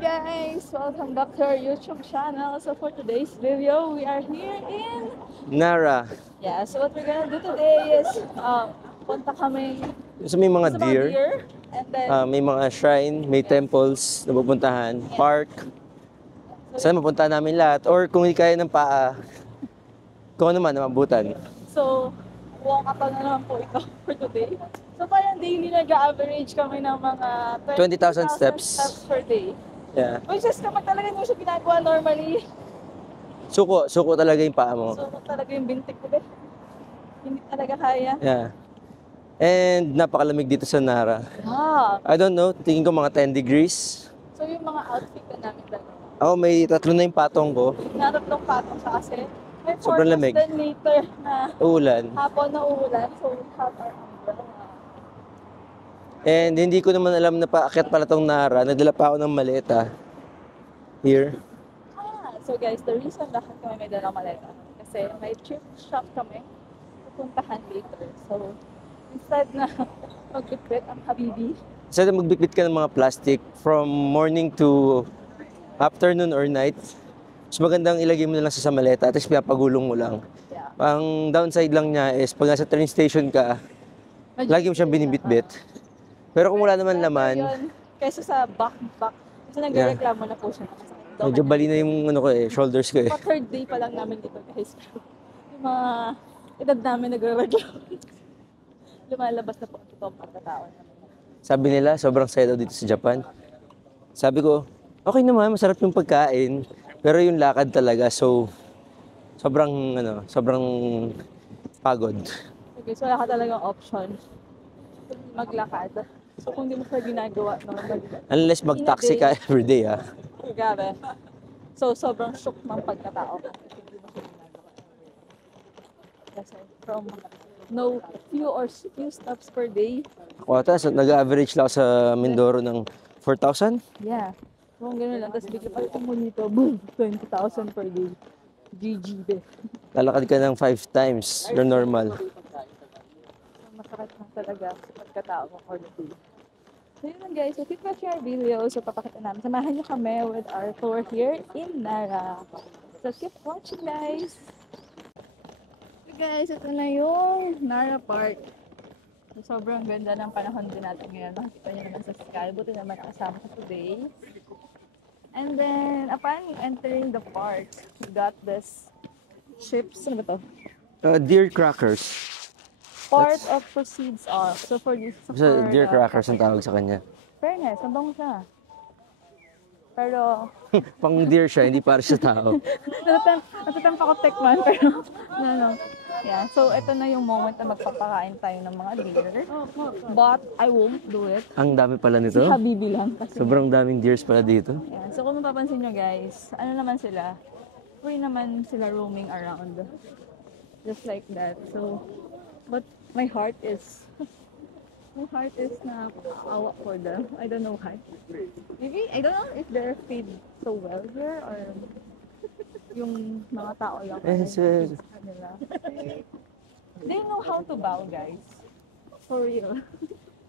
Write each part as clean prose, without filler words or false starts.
guys! Welcome back to our YouTube channel. So for today's video, we are here in Nara. Yeah, so what we're gonna do today is punta kami So may mga sa mga deer, deer and then may mga shrine, may temples na pupuntahan, park. Saan mapuntahan namin lahat? Or kung hindi kaya ng paa, kung ano man, na mabutan. so buong katawan na naman po ito for today. So parang daily nag-average kami ng mga 20,000 steps per day. Yeah. Which is kapag talaga hindi siya ginagawa normally, Suko talaga yung paa mo. so talaga yung bintik ko din. Hindi talaga kaya. Yeah. And napakalamig dito sa Nara. I don't know, tingin ko mga 10 degrees. So yung mga outfit na namin dalawa. Ako may 3 na yung patong ko. Natatlong patong siya kasi may Sobrang forecast lamig. din later na Uulan. hapon na uulan. So we have our umbrella. And hindi ko naman alam na paakyat pala tong Nara. Nagdala pa ako ng maleta. Here. So guys, the reason bakit kami may dalang maleta kasi may trip shop kami pupuntahan later. So instead na magbitbit ang habibi, Instead na magbitbit ka ng mga plastic from morning to afternoon or night, mas magandang ilagay mo na lang sa maleta at pinapagulong mo lang. yeah. Ang downside lang niya is pag nasa train station ka, lagi mo siyang binibitbit. Pero kung wala naman laman, kaysa sa back, kasi nagreklamo na po siya. Medyo bali na yung shoulders ko eh. Pa third day pa lang namin dito guys. Yung mga edad namin nagre-reklamo. Lumalabas na po ito ang pagkatao namin. Sabi nila, sobrang saya daw dito sa Japan. Sabi ko, okay naman, masarap yung pagkain. Pero yung lakad talaga, so sobrang pagod. Okay, so wala ka talagang option maglakad. So kung di mo siya ginagawa normally. Unless mag-taxi ka everyday ah. Grabe. So sobrang shook ng pagkatao. Kasi from few stops per day. Ako ata, nag-average lang ako sa Mindoro ng 4,000. Yeah. Kung gano'n lang, tapos bigla pa ito mo dito, boom, 20,000 per day. GG din. Lalakad ka ng 5 times, the normal. Masakit lang talaga sa pagkatao mo for the day. So yun lang guys, so keep watching our video. So papakita namin, samahan nyo kami with our tour here in Nara. So keep watching guys. So guys, ito na yung Nara Park. So, sobrang ganda ng panahon din natin ngayon. Nakikita nyo naman sa sky. Buti naman nakasama ko today. And then, upon entering the park, we got this chips. Ano ba to? Deer crackers. Part of proceeds off. So for this, Deer crackers ang tawag sa kanya. Fairness, ang bango siya. Pero, Pang deer siya, hindi para sa tao. natatempa ko tekman, pero, no. Yeah, so ito na yung moment na magpapakain tayo ng mga deer. But, I won't do it. Ang dami pala nito. Si Habibi lang. Kasi, Sobrang daming deers pala dito. yeah, so kung mapapansin nyo guys, ano naman sila? Free naman sila roaming around. Just like that. So, but my heart is na awa for them. I don't know why. Maybe, I don't know if they're feed so well here or yung mga tao lang. Kanila. They know how to bow, guys. For real.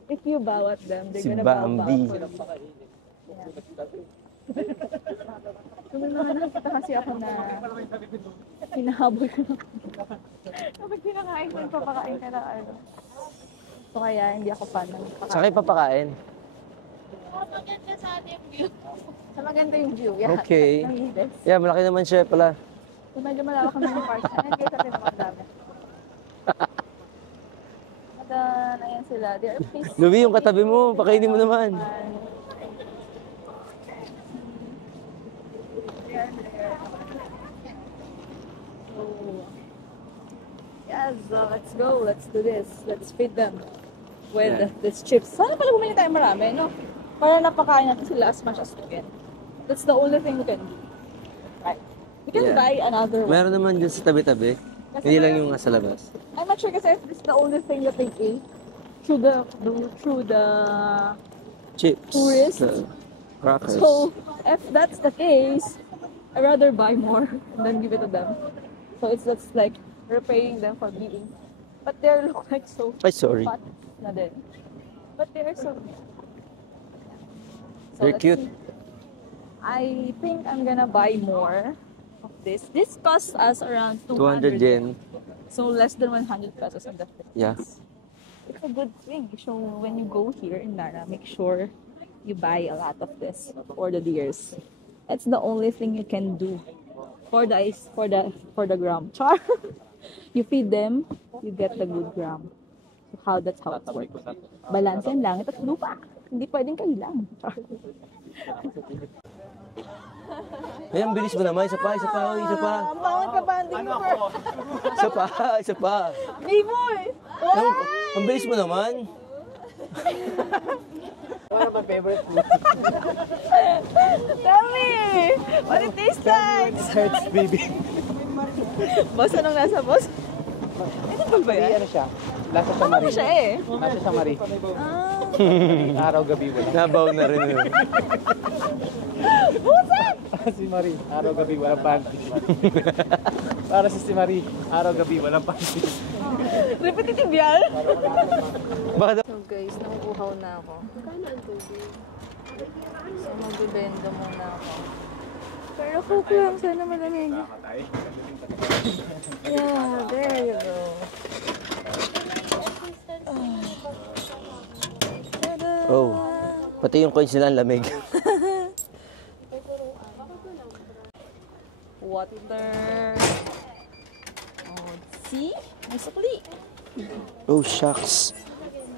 If you bow at them, they're gonna bow back. Yeah. So, may mga nakita kasi ako na hinahabol ko. Kapag pinakain ko, papakain ka na ano. So kaya hindi ako fan ng pakain. Saka papakain. Maganda sa atin yung view. Sa maganda yung view, yeah. Okay. Nangides. Yeah, malaki naman siya pala. So medyo malawak naman yung park. Ayan guys, atin naman dami. At ayan sila. They are peaceful. Lubi, yung katabi mo, pakainin mo naman. Yes, let's go. Let's do this. Let's feed them with this chips. Sana pala bumili tayo marami, no? Para napakain natin sila as much as we can. That's the only thing we can do. Right. We can buy another one. Meron naman dyan sa tabi-tabi. Hindi lang yung nasa labas. I'm not sure kasi if this is the only thing that they ate through the Chips. tourists. Crackers. So, if that's the case, I'd rather buy more than give it to them. So it's just like repaying them for being. But they look like so Ay, sorry. fat na din. But they are so They're cute. see. I think I'm gonna buy more of this. This costs us around 200 yen. So less than 100 pesos in the Philippines. Yeah. It's a good thing. So when you go here in Nara, make sure you buy a lot of this for the deers. It's the only thing you can do for the ice, for the gram. Char. You feed them, you get the good gram. So that's how it works. Balance yan langit at lupa. Hindi pwedeng kailang. Char. Ay, ang bilis mo naman. Isa pa, isa pa, isa pa. Ang pangit ka ba? Ano ako? Isa pa, isa pa. Di mo eh. Ang bilis mo naman. What are my favorite food? Tell me! What it tastes like? It hurts, baby. Boss, anong nasa boss? Ito ba yan? Ano siya? Lasa sa Tama Marie. ko siya eh. Lasa sa Marie. Ah. Araw gabi wala. Nabaw na rin yun. Buset! Si Marie, araw gabi walang panty. Para si Marie, araw gabi walang panty. Repetitive yan? Bakit? So guys, nakukuhaw na ako. So magbibendo muna ako. Pero cook lang, sana malamig. Yeah, there you go. Tada! Oh, pati yung coins nila ang lamig. Water. Oh, see? May sukli. Oh, shucks.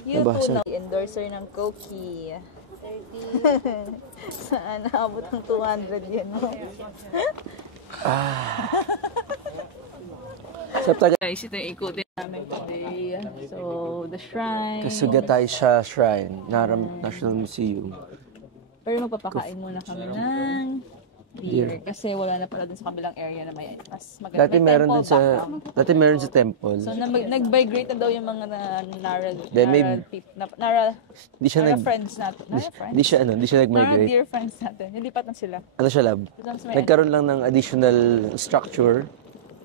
You Nabasa. po na endorser ng Koki. 30. Saan naabot ng 200 yan mo? Sa taga Guys, ito yung ikutin namin today. So, the shrine. Kasugatai siya Shrine, National Museum. Pero magpapakain muna kami ng deer. Kasi wala na pala dun sa kabilang area na may mas maganda. Dati meron din sa temple. So, nag-migrate na daw yung mga Nara Di siya friends natin. Nara friends? Di siya Nara nag-migrate. dear friends natin. Nilipat na sila. Ano siya, lab? Nagkaroon lang ng additional structure.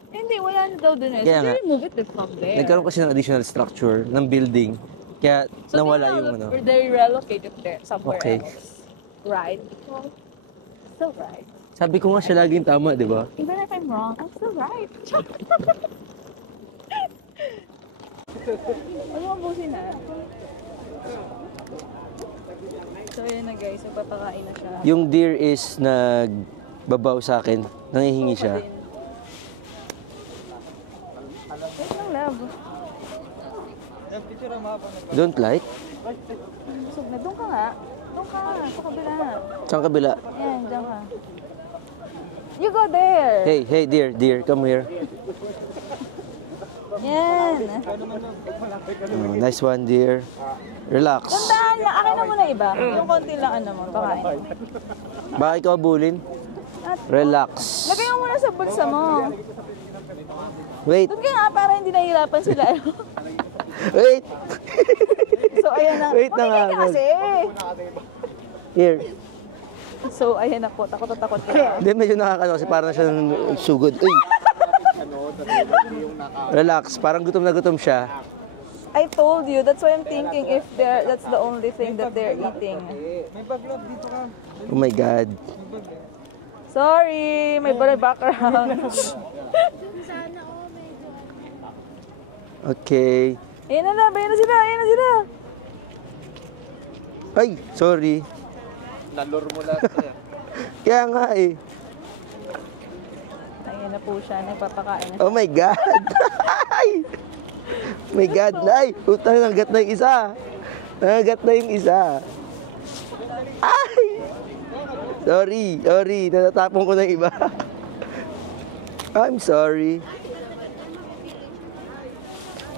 Hindi, wala na daw dun eh. Kaya So, nga. they remove it from there. Nagkaroon kasi ng additional structure ng building. Kaya So, nawala yung ano. they relocated there, somewhere Okay. else. Right? So right. Sabi ko nga siya laging tama, di ba? Even if I'm wrong, I'm still right. Ano ang busin na? So yun na guys, nagpapakain na siya. Yung deer is nagbabaw sa akin. Nangihingi siya. Wait lang, love. Don't like? Busog na. Doon ka nga. Doon ka. Sa kabila. Saan kabila? Ayan, dyan ka. You go there. Hey, deer, come here. Yan. Oh, nice one, deer. Relax. Tandaan na, akin na muna iba. Yung konti lang ano mo, pakain. Baka ikaw abulin? Relax. Lagay mo muna sa bulsa mo. Wait, Doon ka nga para hindi nahihirapan sila. wait. So ayan na. Wait na nga. Mamigay ka kasi. Here. So ayan na po, takot na takot ka. Hindi, medyo nakakano kasi parang siya sugod. Uy. Relax, parang gutom na gutom siya. I told you, that's why I'm thinking if that's the only thing that they're eating. Oh my God. Sorry, may background. Okay. Ayan na, ayan na sila. Ay, sorry. Nalor mo lahat yan. Kaya nga eh. Ayan na po siya, nagpapakain na. Oh my God. Ay. My God. Ay, utang nagat na yung isa. Nagat na yung isa. Ay. Sorry. Natatapon ko na yung iba. I'm sorry.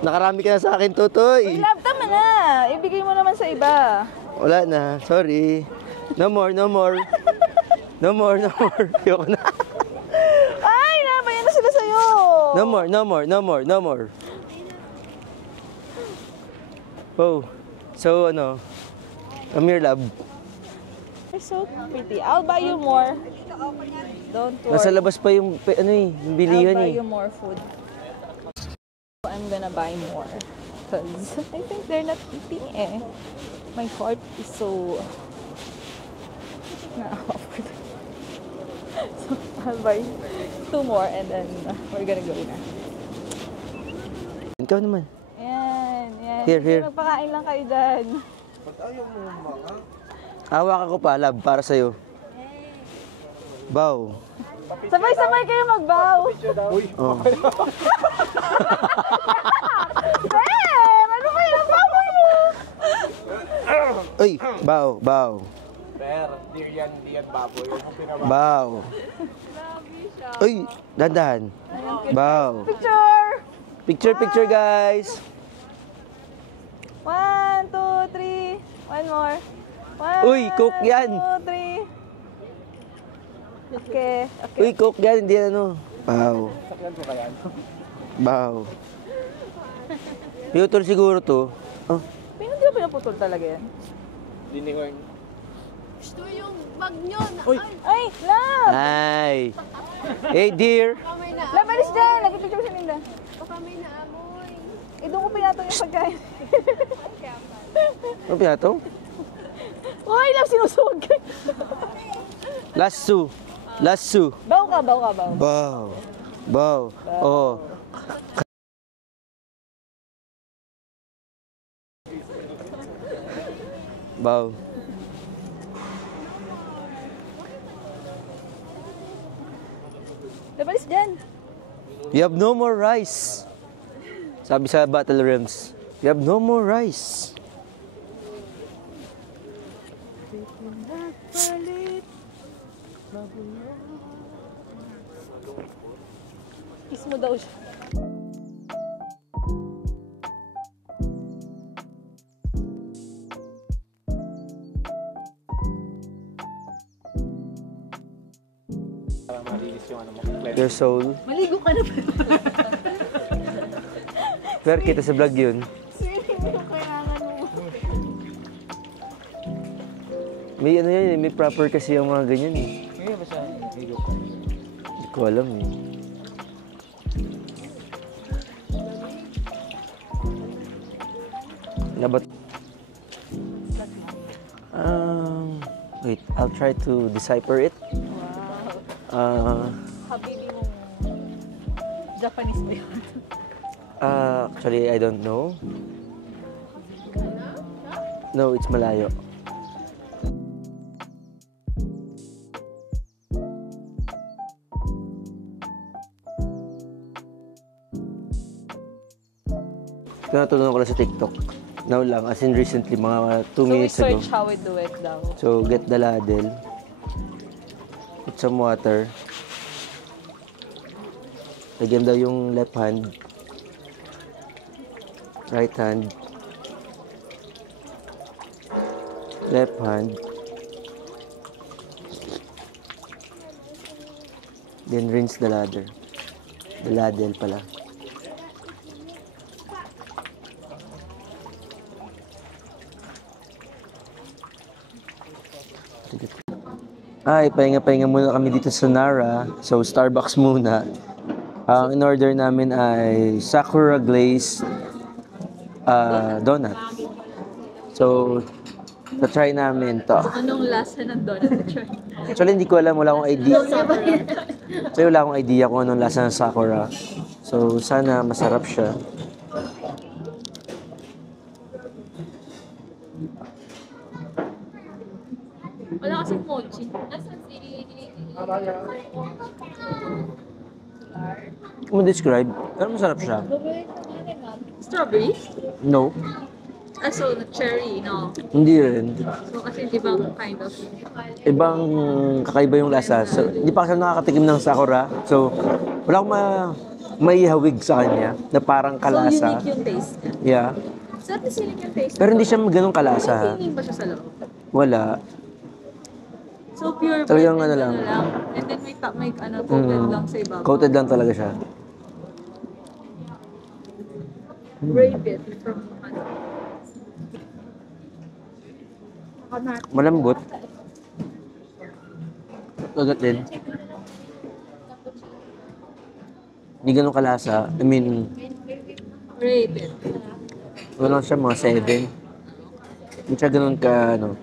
Nakarami ka na sa akin, Totoy. Love, tama na. Ibigay mo naman sa iba. Wala na. Sorry. No more. Ayoko na. Ay, nabayan na sila sa'yo. No more. Oh. So, ano? Come here, love. You're so pretty. I'll buy you more. Don't worry. Nasa labas pa yung, yung bilihan I'll buy eh. you more food. I'm gonna buy more. Because I think they're not eating eh. My heart is so... awkward. I'll buy 2 more and then we're gonna go na. Ikaw naman. Yan, yan. Here, Sige, here. magpakain lang kayo dyan. Hawakan ko pa, love, para sa'yo. Bow. Sabay-sabay kayo magbaw. Oh. Ben! Ano ba yung baboy mo? Uy, bow, bow. Pero, di yan baboy. Yung pinaba. Bow. Uy, dandan. Bow. Picture! Picture, picture, guys. 1, 2, 3. One more. 1, Uy, cook yan. 2, 3. Okay, okay. Uy, cook yan, hindi ano. Bow. Sakyan ko kaya. Bow. Putol siguro to. Oh. Hindi ba pinaputol talaga yan? Diniwan. Gusto yung bag nyo na. Ay, love! Ay. Hey, dear. Baka may na. Love, alis dyan! Nag-picture si Linda. Baka may naamoy. Eh, doon ko pinatong yung pagkain. Ano pinato? Uy, love, sinusog ka. Lasso. Lasso. Baw ka, baw ka, baw. Bow. Bow. Oh. Bow. Love, alis dyan. You have no more rice. Sabi sa Battle Realms. You have no more rice. Kiss mo daw siya. Para malinis yung ano mo. Your soul. Maligo ka na ba? Pero kita sa vlog yun. May ano yan, may proper kasi yung mga ganyan eh. Ngayon ba siya? Video. Hindi ko alam eh. Nabat... Wait, I'll try to decipher it. Wow. Habibi mong Japanese ba yun? Actually, I don't know. No, it's Malayo. Ito natulungan ko lang sa TikTok. Now lang, as in recently, mga 2 So we minutes ago. search how we do it daw. So, get the ladle. Put some water. Lagyan daw yung left hand. Right hand. Left hand. Then rinse the ladle. The ladle pala. Ay, pahinga-pahinga muna kami dito sa Nara. So, Starbucks muna. Ang in-order namin ay Sakura Glazed donut. So, na-try namin to. Anong lasa ng donut na try? Actually, hindi ko alam. Wala akong idea. So, wala akong idea kung anong lasa ng Sakura. So, sana masarap siya. Wala kasing mochi. Nasaan si... Kung mo-describe, pero masarap siya. Strawberry? No, So, cherry, no? hindi rin. So, kasi di ba kind of... Ibang kakaiba yung lasa. So, hindi pa kasi nakakatikim ng Sakura. So, wala akong maihawig sa kanya na parang So, kalasa. unique yung taste niya. Yeah. So, at least unique yung taste Pero hindi siya ganun kalasa. May Ha? feeling ba siya sa loob? Wala. So, pure Talagang bread ano and lang. And then may coated lang sa ibabaw. Coated lang talaga siya. Brave it from ano. Malambot. Kagat din. Hindi ganun kalasa. I mean, Brave it. ano siya, mga 7. Hindi siya ganun ka, ano.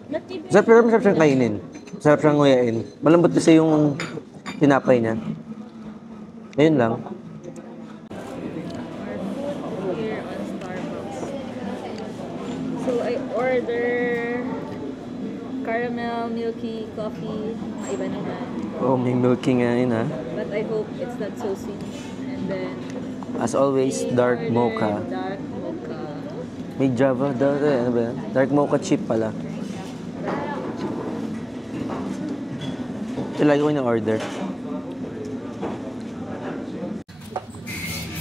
Pero masarap siyang kainin. Masarap siyang nguyain. Malambot kasi yung tinapay niya. Ayun lang. Here on Starbucks. So I order caramel milky coffee. Maiba naman. Oh, may milky nga yun, ha? But I hope it's not so sweet. And then As always, dark order mocha. Dark mocha. May Java daw, ano ba yan? Dark mocha chip pala. Ito lagi ko yung order.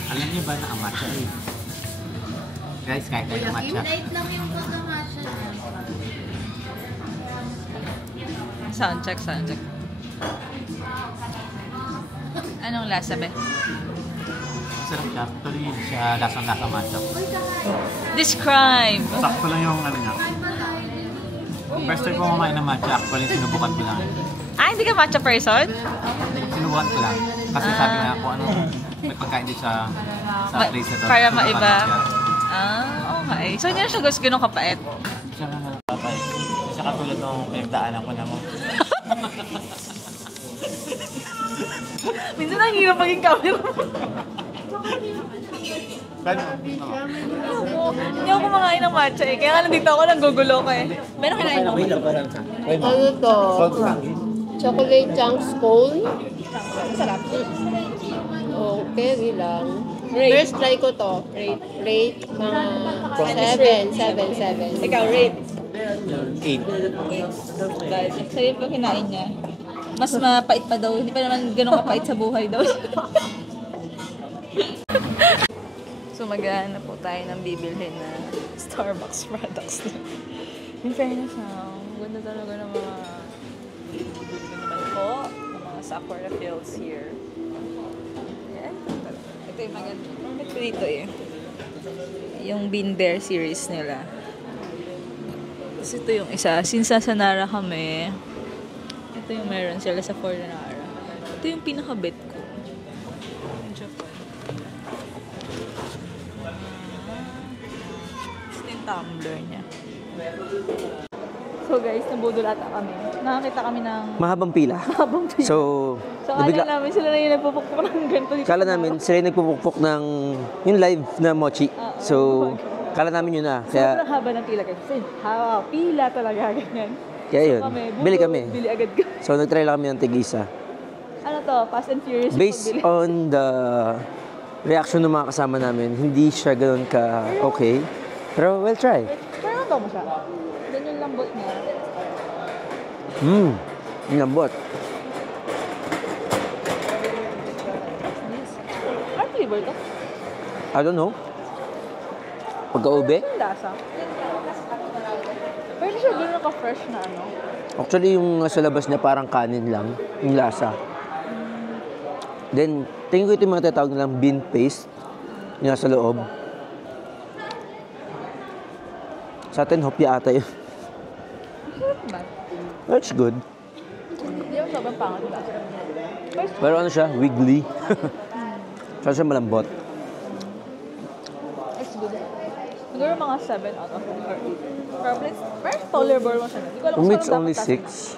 Alam niyo ba na ang matcha eh? Guys, kahit tayo ng matcha. Light lang yung pagkamatcha niya. Sound check, sound check. Anong lasa ba? Sarap siya. Tuloy yun siya lasang-lasa matcha. Describe! Sakto lang yung ano niya. First time ko kumain ng matcha, actually sinubukan ko lang. Ah, hindi ka matcha person? Sinubukan ko lang. Kasi sabi nga ako, ano, may pagkain din sa place na to. Para Subukan maiba. ko siya. Ah, okay. So, hindi na siya gusto ganun kapait? Siya nga nakakapay. Siya katulad nung pinagdaanan ko na mo. Minsan ang hirap maging camera. Hindi ako kumakain ng matcha eh. Kaya nga nandito ako nanggugulo ko eh. Meron kinain mo? Ano to? Chocolate chunks cone. Masarap. Okay lang. Rate. First try ko to. Rate mga 7. Ikaw, rate. 8. Guys, sa'yo pa kinain niya. Mas mapait pa daw. Hindi pa naman ganun kapait sa buhay daw. So, maghahanap po tayo ng bibilhin na Starbucks products. In fairness na, ganda talaga ng mga bibilhin naman po. Ng mga Sakura Fields here. Yeah, ito yung maganda. Ito dito eh. Yung Bean Bear series nila. Tapos ito yung isa. Since nasa Nara kami, ito yung meron sila sa Fornara. Ito yung pinaka-bet ko. Yung Japan. Ito yung tumbler niya. So guys, nabudulata kami. Nakakita kami ng Mahabang pila. habang pila. So, Kala namin sila na yung nagpupukpuk ng ganito dito. kala namin sila yung nagpupukpok ng yung live na mochi. So, kala namin yun na. Sobrang Kaya, haba ng pila guys. Kasi pila talaga ganyan. kaya yun. Bili kami. Bili agad ka. So, nag-try lang kami ng tig-isa. Ano to? Fast and Furious yung Based pagbili. on the reaction ng mga kasama namin, hindi siya ganoon ka okay. Pero we'll try. Pero ano mo siya? Then yung lambot niya. Yung lambot. Ano flavor to? I don't know. Pagka-ube. Yung lasa. Pero siya gano'n ka-fresh na ano. Actually, yung nasa labas niya parang kanin lang. Yung lasa. Then, tingin ko ito yung mga tatawag nilang bean paste. Yung nasa loob. Sa atin, hopya ata yun. Diba? That's good. Hindi ako sobrang pangat yung lasa. Pero ano siya? Wiggly. Siya malambot. It's good. Siguro mga 7 out of 10 or 8. Probably, pero tolerable mo siya. Hindi ko alam Kung kung it's saan only dapat 6,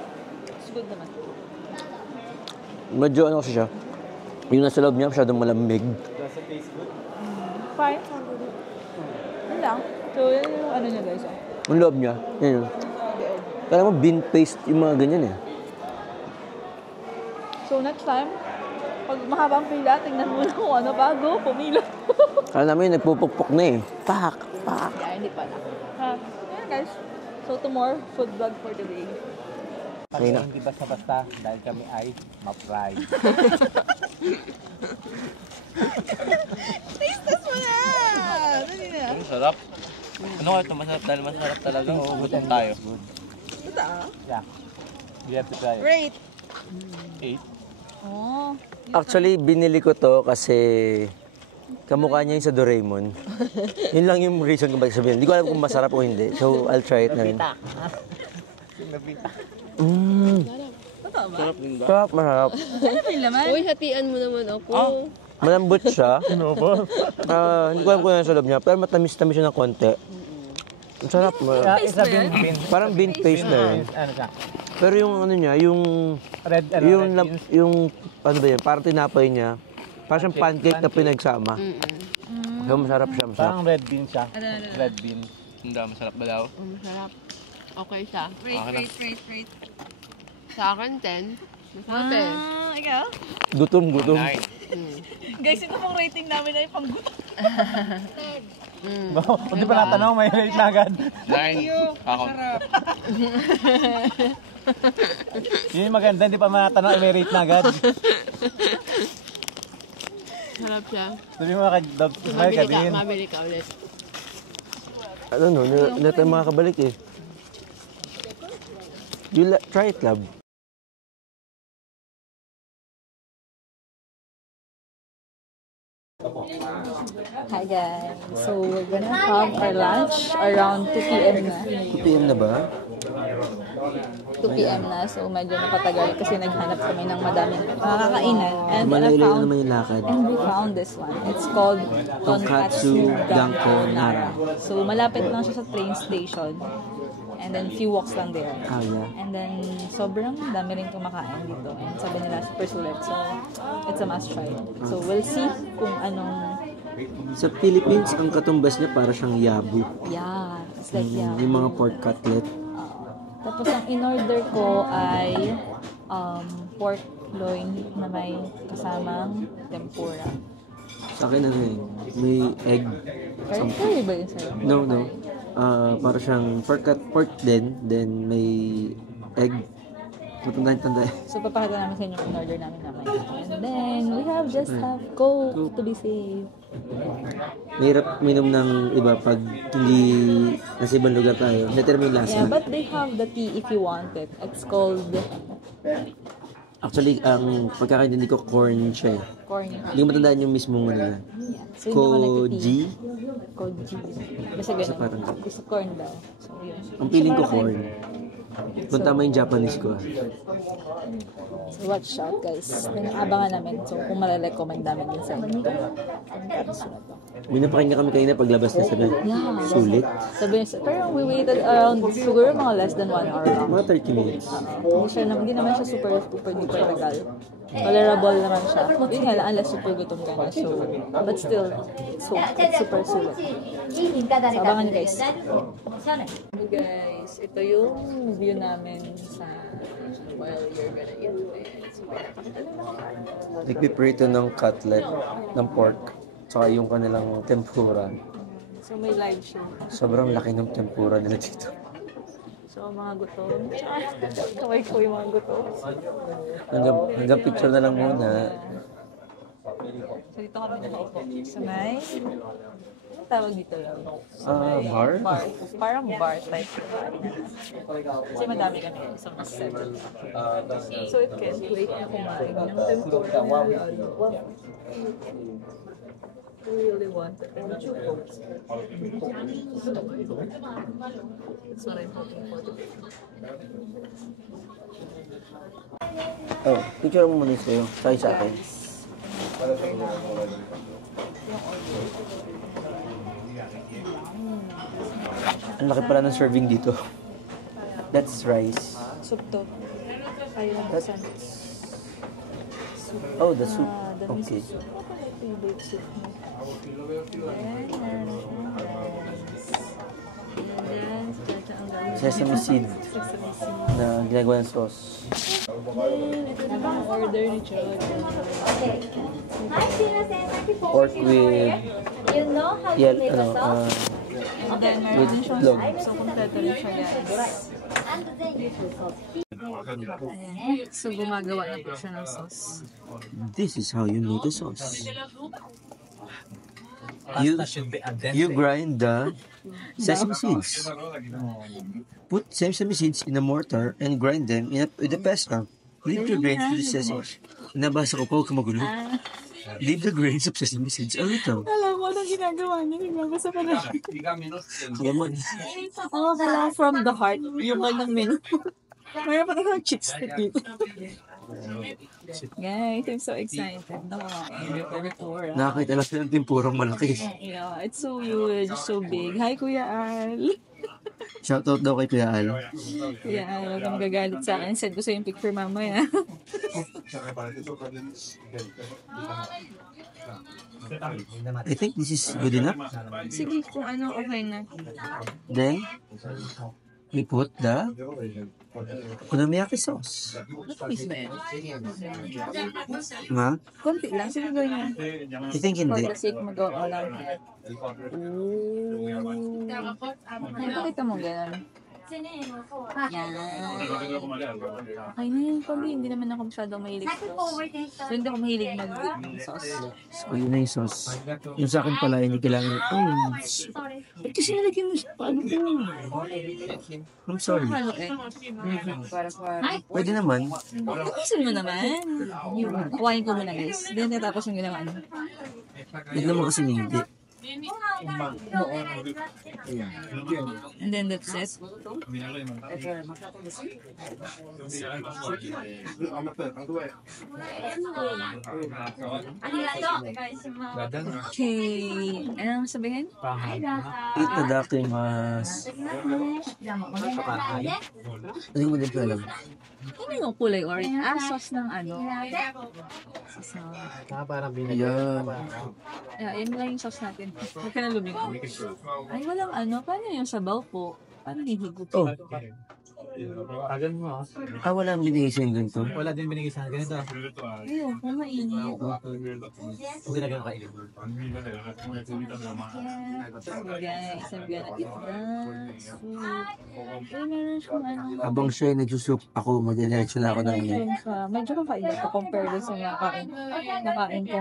It's good naman. medyo ano kasi siya. Yung nasa loob niya, masyadong malamig. Fine. Yun lang. So, yun yung ano niya guys. Yung loob niya, yan yun. Kaya mo, bean paste yung mga ganyan eh. So, next time, pag mahabang pila, tingnan mo na kung ano bago, pumila. Kala namin, nagpupukpok na eh. Pak! Pak! Yeah, hindi pala. Yun guys. So, to more food vlog for today. Okay na. Hindi basta-basta dahil kami ay ma-pride. Tasteless mo na! Dali na. Ang sarap. Ano nga ito? Masarap dahil masarap talaga. Oo, gutom tayo. Ito Yeah. You have to try it. Great. 8. Oh. Actually, binili ko to kasi kamukha niya yung sa Doraemon. Yun lang yung reason kung bakit sabihin. Hindi ko alam kung masarap o hindi. So, I'll try it na rin. Totoo ba? Sarap din ba? Sarap, masarap. Ano pa yung laman? Uy, hatian mo naman ako. Malambot siya. Hindi ko alam kung ano sa loob niya. Pero matamis-tamis siya ng konti. Ang sarap. Isa bean. Parang bean paste na yun. Ano siya? Pero yung ano niya, yung Red, yung red beans. yung ano ba yan, parang tinapay niya. Parang siyang pancake na pinagsama. So, masarap siya, masarap. Parang red bean siya. Red bean. Hindi, masarap ba daw? Masarap. Okay siya. Rate. Sa akin, 10. Masarap eh. Ikaw? Gutom. Nine. Guys, ito pong rating namin ay panggutom. Hindi pa natanong, may rate na agad. Nine. Ako. Yun yung maganda, hindi pa natanong, may rate na agad. Masarap siya. Sabi mo kay Dob, smile ka din. Mabili ka ulit. Ano no, na tayo makakabalik eh. Try it, love. Hi guys. So we're gonna have our lunch around 2 p.m. na. 2 p.m. na ba? 2 p.m. na. So medyo napatagal kasi naghanap kami ng madaming makakainan. And Malayo naman yung lakad. And we found this one. It's called Tonkatsu Ganko Nara. So malapit lang siya sa train station. And then few walks lang there. Ah, yeah. And then sobrang dami rin kumakain dito. And sabi nila super sulit. So it's a must try. So we'll see kung anong Sa Philippines, ang katumbas niya para siyang yabu. yeah. It's like yeah. Yung mga pork cutlet. Tapos ang in-order ko ay pork loin na may kasamang tempura. Sa akin ano eh, may egg. Curry ba yun sa'yo? No. Para siyang pork din, then may egg. Matanda. So papakita namin sa inyo yung in-order namin mamaya. And then we just have Coke to be safe. Mahirap minom ng iba pag hindi nasa ibang lugar tayo. Determine yung lasa. Yeah, but they have the tea if you want it. It's called Actually, ang pagkakaintindi ko, corn siya eh. corn. Hindi ko matandaan yung mismong ano niya. Yeah. So yun yung Koji. Koji. Basta parang- ganun. Gusto corn daw. So yun. Ang feeling ko So, parang- corn. Kung tama yung Japanese ko. So watch out guys. Abangan namin. So kung marirecommend namin din sa inyo. Ang tapos na to. Binapakinggan kami kanina paglabas na sabi. Yeah. Sulit. Sabi niya, pero we waited around siguro mga less than 1 hour lang. Mga 30 minutes. Hindi naman siya super duper tagal. Tolerable naman siya. Yun nga lang, unless super gutom ka na. So, but still, it's super sulit. So, abangan niyo guys. So guys, ito yung view namin sa while you're gonna eat it. So, Nagpiprito ng cutlet ng pork. Tsaka yung kanilang tempura. so may live show. Sobrang laki ng tempura nila dito. So, mga gutom. Kaway ko yung mga gutom. Hanggang picture na lang muna. So, dito kami nakaupo. So, may... Anong tawag dito lang? Bar? Bar. Parang bar type. Kasi madami kami. So, mas 7. So, it can't wait na kumain ng tempura. Wow. I really want it. That's what I'm hoping for today. Oh, picture mo muna sa'yo. Sa akin. Ang laki pala ng serving dito. That's rice. Soup to. Ayun. That's... Oh, the soup. The Okay. miso soup. Ako na favorite soup mo. Sesame seed Sesame seed. na ginagawa ng sauce. Ito na ang order ni Chojo. Pork with And then, meron with din siyang log. soup. So, kompleto rin siya, guys. Ayan. So, gumagawa na po siya ng sauce. This is how you make a sauce. You grind the sesame seeds. Put sesame seeds in a mortar and grind them with a pestle. Leave the grains of the sesame. Nabasa ko pa, huwag ka magulo. Leave the grains of sesame seeds a little. Alam mo, anong ginagawa niya? Nagbabasa pa na. Alam mo, Alam from the heart, yung kanyang menu. Mayroon pa na chipstick dito. Guys, I'm so excited. No, tour. Nakakita lang sila ng timpurong malaki. Yeah, it's so huge, so big. Hi, Kuya Al. Shoutout daw kay Kuya Al. Kuya Al, huwag kang magagalit sa akin. Send ko sa yung picture mamaya. I think this is good enough. Sige, kung ano, okay na. Then, we put the okonomiyaki sauce. Please ba yan? Ha? Konti lang. Sige, gawin mo. I think For hindi. the sake mo go all out. Ay, pakita mo gano'n. Yan. Okay na yun, Pagi. Hindi naman ako masyadong mahilig sa sauce. So, hindi ako mahilig mag-sauce. So, yun na yung sauce. Yung sa akin pala, hindi kailangan. Oh, ba't kasi nalagyan mo sa paano ko? I'm sorry. Ano eh? Pwede naman. Gusto mo naman. Kuhain ko muna, guys. Hindi na tapos yung ginawa niyo. Hindi naman kasi hindi. And then that's it. Okay. Ano ang sabihin? Itadakimasu. Hindi mo din ko alam. Ano yung kulay orange? Sauce ng ano? Sauce ng... Parang Yan. Yeah, yun lang yung sauce natin. Huwag ka na lumingon. Ay, walang ano. Paano yung sabaw po? Paano hihigot? Oh, Tagal mo. wala ang binigay sa'yo ganito. Wala din binigay sa akin ganito. Ayun, kumainit. Hindi na ganun kainin. Guys, I'm gonna eat the soup. Ay, meron siyang ano. Habang siya ay nagsusup, ako mag-diretso na ako ng Medyo kakaiba ko compare dun sa nakain ko.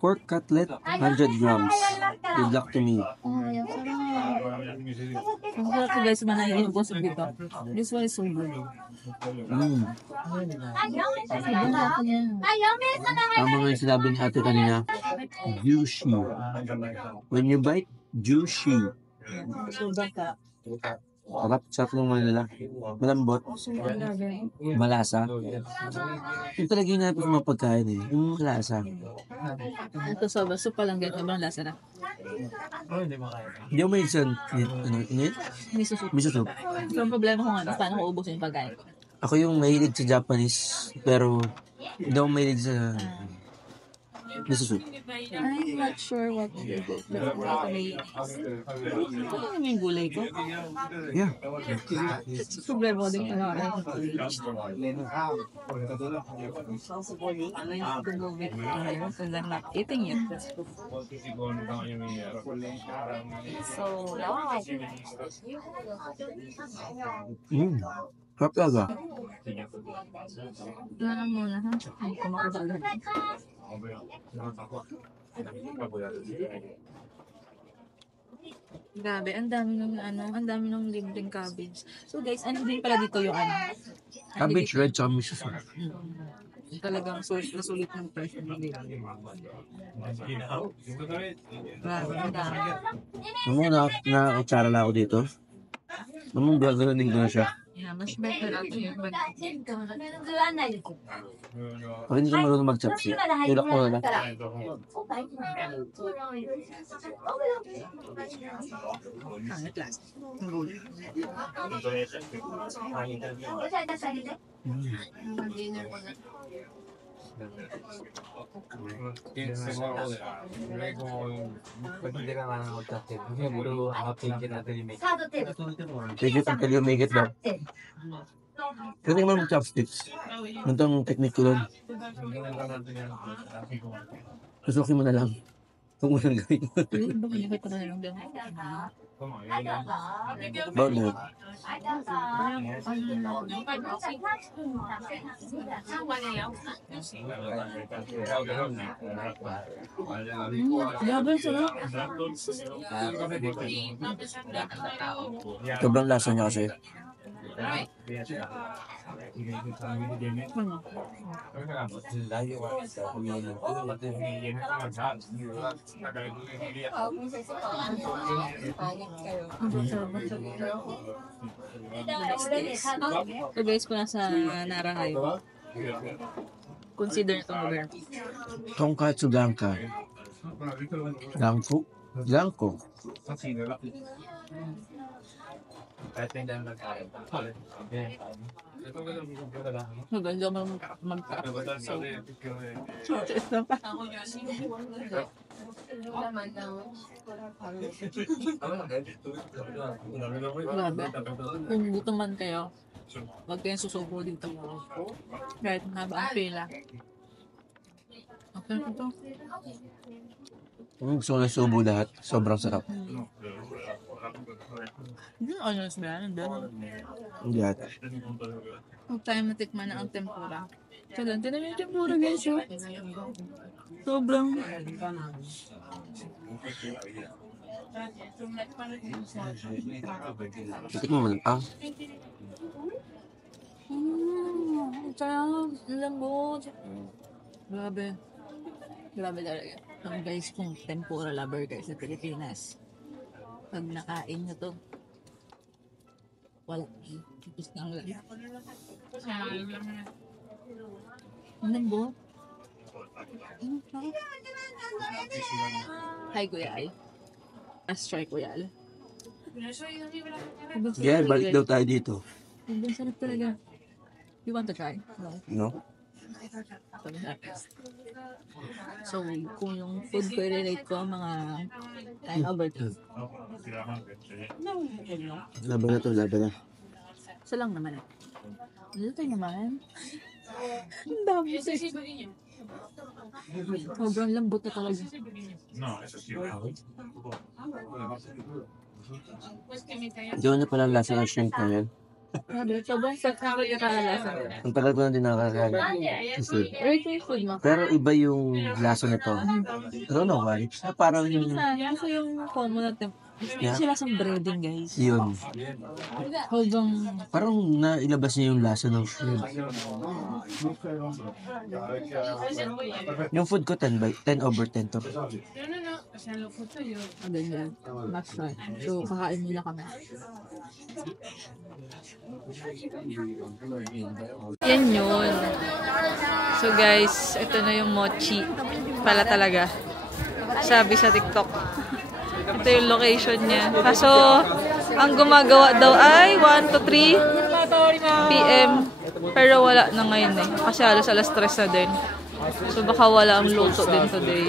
pork cutlet, 100 grams. Good luck to me. Oh, yung sarap. Ang sarap ko guys, manahin yung busog dito. This one is so good. Mm. Sobrang sarap niya. Tama nga yung sinabi ni ate kanina. Juicy. When you bite, juicy. Sobrang ka. Sarap ng mga malambot, Sobrang grabe. malasa. Yung talaga yung napit mga pagkain eh. Yung malasa. Ito sobrang soup pa lang ganito. Sobrang lasa na. Hindi ako may isa, init? Hindi susuk. Miso soup. So, ang problema ko nga, paano ko ubusin yung pagkain ko? Ako yung mahilig sa Japanese, pero hindi ako mahilig sa miso soup. I'm not sure what to do. Pero may... Ano naman yung gulay ko? Yeah. Problema ko din pala. So they're not eating it. So, wow. Sarap talaga. Wala na muna, ha? Ay, kumakasal. Grabe, ang dami ng ang dami ng libreng cabbage. So guys, ano din pala dito yung Cabbage red sa miso soup. Talagang sulit ng person nila. Grabe, ang dami. Alam mo, nakakatsara na ako dito. Alam mo, gaganunin ko na siya. Yeah, much better at yung Pag hindi ka marunong mag-chopstick, tulak ko na lang. pangit lang. Dinner ko na. Hindi ka nga nang mag-tapit. Siguro, hapin natin yung make. Take it until you make it daw. Pero hindi ka marunong mag-chopsticks. Ganito ang technique ko doon. Susukin mo na lang. Kung unang gawin mo. Ano ba pinakita na lang din? About that. Grabe, sarap. Sobrang lasa niya kasi. Ano? So guys, kung nasa Narahay, Consider itong lugar. Tonkatsu Blanca. Blanco? Blanco. Maganda mo so, pa. Grabe. Kung gutom man kayo, huwag kayong susubo dito. Kahit haba ang pila. Okay ito. Gusto ko na subo lahat. Sobrang sarap. Hindi na onions ba yan? Hindi ata. Huwag tayo matikman na ang tempura. So, lang, tinan mo yung tempura guys. Oh. Sobrang. Tikman mo man. Ah. Sarap. Lambot. Grabe. Grabe talaga. Ang guys, kung tempura lover kayo sa Pilipinas, pag nakain nyo to, wala. Tapos na ang lahat. Ang lambot. Hi, Kuya Al. Let's try, Kuya Al. Yeah, balik daw tayo dito. Ang sarap talaga. You want to try? No? So, kung yung food ko i-relate ko, mga 10 over 2. Laban na to, laban na. Isa lang naman eh. Dito naman. Ang dami sa sobrang lambot na talaga. Hindi ko na pala lasa ng shrimp na yan. Grabe, sobrang sakit yung kalalasan. Ang tagal ko na din nakakain. Kasi, Earthy food mo. pero iba yung lasa nito. I don't know why. Parang yung, Kasi yung common natin, Yeah. sila sa breading guys. yun. Hanggang Parang nailabas niya yung lasa ng shrimp. Yung food ko 10 over 10 to. ganyan. Last one. So, kakain nila kami. Yan yun. So guys, ito na yung mochi. Pala talaga. Sabi sa TikTok. Ito yung location niya. Kaso, ang gumagawa daw ay 1 to 3 PM. Pero wala na ngayon eh. Kasi halos alas 3 na din. So baka wala ang luto din today.